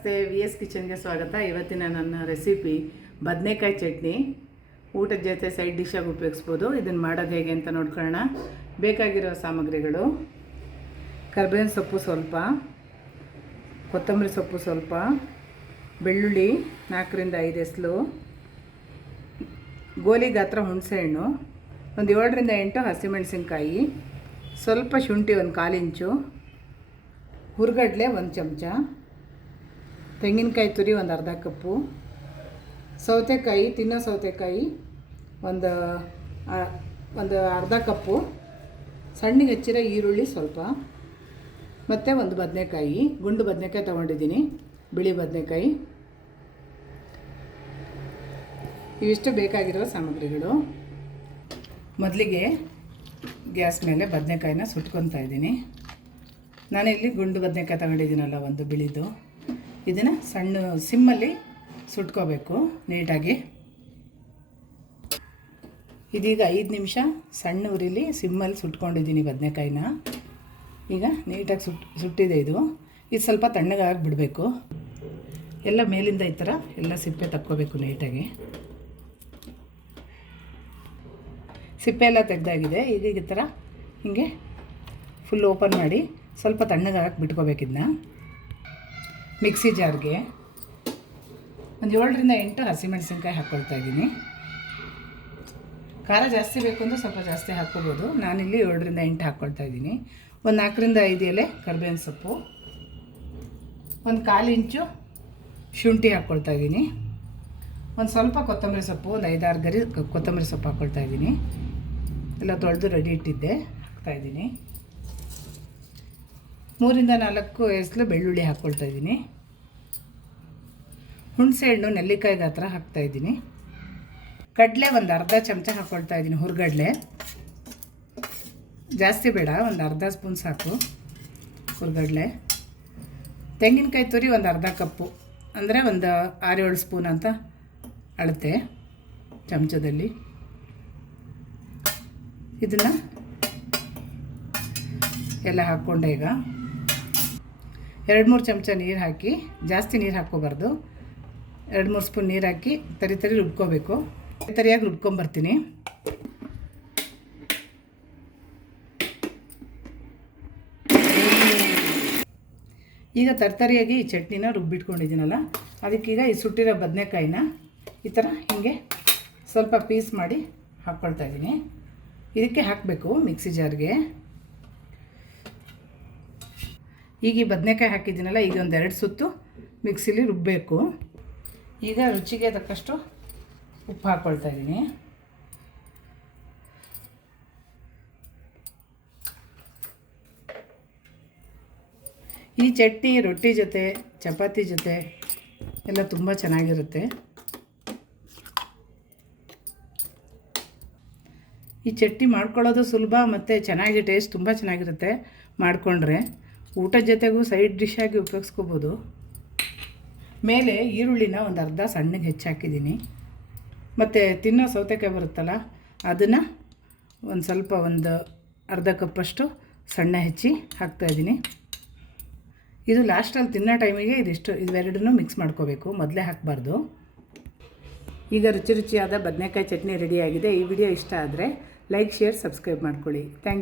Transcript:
ನಮಸ್ತೆ, V S ಕಿಚನ್ಗೆ ಸ್ವಾಗತ. ಇವತ್ತಿನ ನನ್ನ ರೆಸಿಪಿ ಬದನೆಕಾಯಿ ಚಟ್ನಿ. ಊಟದ ಜೊತೆ ಸೈಡ್ ಡಿಶಾಗಿ ಉಪಯೋಗಿಸ್ಬೋದು. ಇದನ್ನು ಮಾಡೋದು ಹೇಗೆ ಅಂತ ನೋಡ್ಕೊಳ್ಳೋಣ. ಬೇಕಾಗಿರೋ ಸಾಮಗ್ರಿಗಳು: ಕರ್ಬೇವಿನ ಸೊಪ್ಪು ಸ್ವಲ್ಪ, ಕೊತ್ತಂಬರಿ ಸೊಪ್ಪು ಸ್ವಲ್ಪ, ಬೆಳ್ಳುಳ್ಳಿ 4ರಿಂದ 5 ಎಸಳು, ಗೋಲಿ ಗಾತ್ರ ಹುಣಸೆಹಣ್ಣು, ಒಂದು 7ರಿಂದ 8 ಹಸಿಮೆಣಸಿನ್ಕಾಯಿ, ಸ್ವಲ್ಪ ಶುಂಠಿ 1/4 ಇಂಚು, ಹುರ್ಗಡ್ಲೆ 1 ಚಮಚ, ತೆಂಗಿನಕಾಯಿ ತುರಿ 1 ಅರ್ಧ ಕಪ್ಪು, ಸೌತೆಕಾಯಿ ತಿನ್ನೋ ಸೌತೆಕಾಯಿ ಒಂದು ಅರ್ಧ ಕಪ್ಪು, ಸಣ್ಣಗೆ ಹೆಚ್ಚಿರೋ ಈರುಳ್ಳಿ ಸ್ವಲ್ಪ, ಮತ್ತು ಒಂದು ಬದನೆಕಾಯಿ, ಗುಂಡು ಬದನೆಕಾಯಿ ತೊಗೊಂಡಿದ್ದೀನಿ, ಬಿಳಿ ಬದನೆಕಾಯಿ. ಇವಿಷ್ಟು ಬೇಕಾಗಿರೋ ಸಾಮಗ್ರಿಗಳು. ಮೊದಲಿಗೆ ಗ್ಯಾಸ್ ಮೇಲೆ ಬದನೆಕಾಯಿನ ಸುಟ್ಕೊತಾ ಇದ್ದೀನಿ. ನಾನಿಲ್ಲಿ ಗುಂಡು ಬದನೆಕಾಯಿ ತಗೊಂಡಿದ್ದೀನಲ್ಲ, ಒಂದು ಬಿಳಿದು, ಇದನ್ನು ಸಣ್ಣ ಸಿಮ್ಮಲ್ಲಿ ಸುಟ್ಕೋಬೇಕು ನೀಟಾಗಿ. ಇದೀಗ 5 ನಿಮಿಷ ಸಣ್ಣ ಉರಿಲಿ ಸಿಮ್ಮಲ್ಲಿ ಸುಟ್ಕೊಂಡಿದ್ದೀನಿ ಬದನೆಕಾಯಿನ. ಈಗ ನೀಟಾಗಿ ಸುಟ್ಟಿದೆ. ಇದು ಸ್ವಲ್ಪ ತಣ್ಣಗಾಗಿ ಬಿಡಬೇಕು. ಎಲ್ಲ ಮೇಲಿಂದ ಈ ಥರ ಎಲ್ಲ ಸಿಪ್ಪೆ ತಕ್ಕೋಬೇಕು ನೀಟಾಗಿ. ಸಿಪ್ಪೆ ಎಲ್ಲ ತೆಗೆದಾಗಿದೆ. ಈಗ ಈ ಥರ ಹೀಗೆ ಫುಲ್ ಓಪನ್ ಮಾಡಿ ಸ್ವಲ್ಪ ತಣ್ಣಗಾಗಿ ಬಿಟ್ಕೋಬೇಕು. ಇದನ್ನ ಮಿಕ್ಸಿ ಜಾರ್ಗೆ ಒಂದು 7ರಿಂದ 8 ಹಸಿಮೆಣಸಿನ್ಕಾಯಿ ಹಾಕ್ಕೊಳ್ತಾ ಇದ್ದೀನಿ. ಖಾರ ಜಾಸ್ತಿ ಬೇಕು ಅಂದರೆ ಸ್ವಲ್ಪ ಜಾಸ್ತಿ ಹಾಕ್ಕೋಬೋದು. ನಾನಿಲ್ಲಿ 7ರಿಂದ 8 ಹಾಕ್ಕೊಳ್ತಾ ಇದ್ದೀನಿ. ಒಂದು 4ರಿಂದ 5 ಎಲೆ ಕರ್ಬೇವಿನ ಸೊಪ್ಪು, ಒಂದು 1/4 ಇಂಚು ಶುಂಠಿ ಹಾಕ್ಕೊಳ್ತಾ ಇದ್ದೀನಿ, ಒಂದು ಸ್ವಲ್ಪ ಕೊತ್ತಂಬರಿ ಸೊಪ್ಪು, ಒಂದು 5-6 ಗರಿ ಕೊತ್ತಂಬರಿ ಸೊಪ್ಪು ಹಾಕ್ಕೊಳ್ತಾ ಇದ್ದೀನಿ. ಎಲ್ಲ ತೊಳೆದು ರೆಡಿ ಇಟ್ಟಿದ್ದೆ, ಹಾಕ್ತಾಯಿದ್ದೀನಿ. 3ರಿಂದ 4 ಎಸಳು ಬೆಳ್ಳುಳ್ಳಿ ಹಾಕ್ಕೊಳ್ತಾ ಇದ್ದೀನಿ. ಹುಣಸೆಹಣ್ಣು ನೆಲ್ಲಿಕಾಯಿ ಗಾತ್ರ ಹಾಕ್ತಾಯಿದ್ದೀನಿ. ಕಡಲೆ ಒಂದು ಅರ್ಧ ಚಮಚ ಹಾಕ್ಕೊಳ್ತಾ ಇದ್ದೀನಿ, ಹುರ್ಗಡ್ಲೆ ಜಾಸ್ತಿ ಬೇಡ, ಒಂದು ಅರ್ಧ ಸ್ಪೂನ್ ಸಾಕು ಹುರ್ಗಡ್ಲೆ. ತೆಂಗಿನಕಾಯಿ ತುರಿ ಒಂದು ಅರ್ಧ ಕಪ್ಪು, ಅಂದರೆ ಒಂದು 6-7 ಸ್ಪೂನ್ ಅಂತ ಅಳತೆ ಚಮಚದಲ್ಲಿ. ಇದನ್ನು ಎಲ್ಲ ಹಾಕ್ಕೊಂಡೆ. ಈಗ 2-3 ಚಮಚ ನೀರು ಹಾಕಿ, ಜಾಸ್ತಿ ನೀರು ಹಾಕ್ಕೋಬಾರ್ದು, 2-3 ಸ್ಪೂನ್ ನೀರು ಹಾಕಿ ತರಿ ರುಬ್ಕೋಬೇಕು. ತರಿಯಾಗಿ ರುಬ್ಕೊಂಬರ್ತೀನಿ. ಈಗ ತರಿಯಾಗಿ ಈ ಚಟ್ನಿನ ರುಬ್ಬಿಟ್ಕೊಂಡಿದ್ದೀನಲ್ಲ, ಅದಕ್ಕೀಗ ಈ ಸುಟ್ಟಿರೋ ಬದನೆಕಾಯಿನ ಈ ಥರ ಹೀಗೆ ಸ್ವಲ್ಪ ಪೀಸ್ ಮಾಡಿ ಹಾಕ್ಕೊಳ್ತಾ ಇದ್ದೀನಿ. ಇದಕ್ಕೆ ಹಾಕಬೇಕು ಮಿಕ್ಸಿ ಜಾರ್ಗೆ. ಈಗ ಈ ಬದನೆಕಾಯಿ ಹಾಕಿದ್ದೀನಲ್ಲ, ಈಗ ಒಂದು 2 ಸುತ್ತು ಮಿಕ್ಸಿಲಿ ರುಬ್ಬಬೇಕು. ಈಗ ರುಚಿಗೆ ತಕ್ಕಷ್ಟು ಉಪ್ಪು ಹಾಕ್ಕೊಳ್ತಾ ಇದ್ದೀನಿ. ಈ ಚಟ್ನಿ ರೊಟ್ಟಿ ಜೊತೆ, ಚಪಾತಿ ಜೊತೆ ಎಲ್ಲ ತುಂಬ ಚೆನ್ನಾಗಿರುತ್ತೆ. ಈ ಚಟ್ನಿ ಮಾಡ್ಕೊಳ್ಳೋದು ಸುಲಭ ಮತ್ತು ಚೆನ್ನಾಗಿ ಟೇಸ್ಟ್ ತುಂಬ ಚೆನ್ನಾಗಿರುತ್ತೆ ಮಾಡಿಕೊಂಡ್ರೆ. ಊಟದ ಜೊತೆಗೂ ಸೈಡ್ ಡಿಶಾಗಿ ಉಪಯೋಗಿಸ್ಕೋಬೋದು. ಮೇಲೆ ಈರುಳ್ಳಿನ ಒಂದು ಅರ್ಧ ಸಣ್ಣಗೆ ಹೆಚ್ಚಾಕಿದ್ದೀನಿ. ಮತ್ತು ತಿನ್ನೋ ಸೌತೆಕಾಯಿ ಬರುತ್ತಲ್ಲ, ಅದನ್ನು ಒಂದು ಸ್ವಲ್ಪ ಒಂದು ಅರ್ಧ ಕಪ್ಪಷ್ಟು ಸಣ್ಣ ಹೆಚ್ಚಿ ಹಾಕ್ತಾಯಿದ್ದೀನಿ. ಇದು ಲಾಸ್ಟಲ್ಲಿ ತಿನ್ನೋ ಟೈಮಿಗೆ ಇವೆರಡನ್ನೂ ಮಿಕ್ಸ್ ಮಾಡ್ಕೋಬೇಕು, ಮೊದಲೇ ಹಾಕಬಾರ್ದು. ಈಗ ರುಚಿಯಾದ ಬದನೆಕಾಯಿ ಚಟ್ನಿ ರೆಡಿಯಾಗಿದೆ. ಈ ವಿಡಿಯೋ ಇಷ್ಟ ಆದರೆ ಲೈಕ್, ಶೇರ್, ಸಬ್ಸ್ಕ್ರೈಬ್ ಮಾಡ್ಕೊಳ್ಳಿ. Thank you.